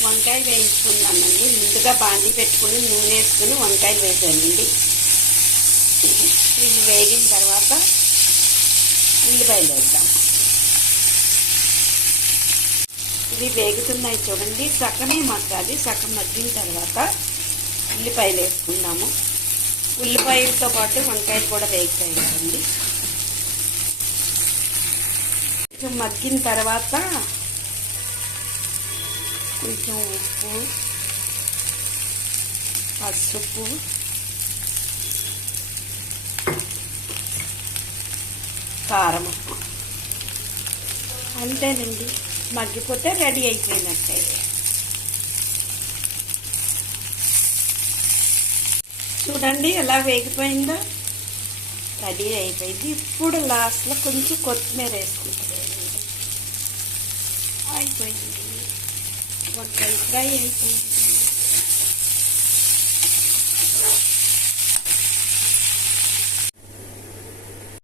వంకాయ వేయించుకున్నానండి. ముందుగా బాండి పెట్టుకుని నూనె వేసుకుని వంకాయలు వేసానండి. ఇవి వేగిన తర్వాత ఉల్లిపాయలు వేద్దాం. ఇవి వేగుతున్నాయి చూడండి. సగమే మగ్గాలి. సగం మగ్గిన తర్వాత ఉల్లిపాయలు వేసుకుందాము. ఉల్లిపాయలతో పాటు వంకాయలు కూడా వేగుతాయి కదండి. కొంచెం మగ్గిన తర్వాత కొంచెం ఉప్పు, పసుపు, కారం, అంతేనండి. మగ్గిపోతే రెడీ అయిపోయినట్టే. చూడండి ఎలా వేగిపోయిందో. రెడీ అయిపోయింది. ఇప్పుడు లాస్ట్లో కొంచెం కొత్తిమీర వేసుకుంటుంది. అయిపోయింది. వంకాయ ఫ్రై అయిపోయింది.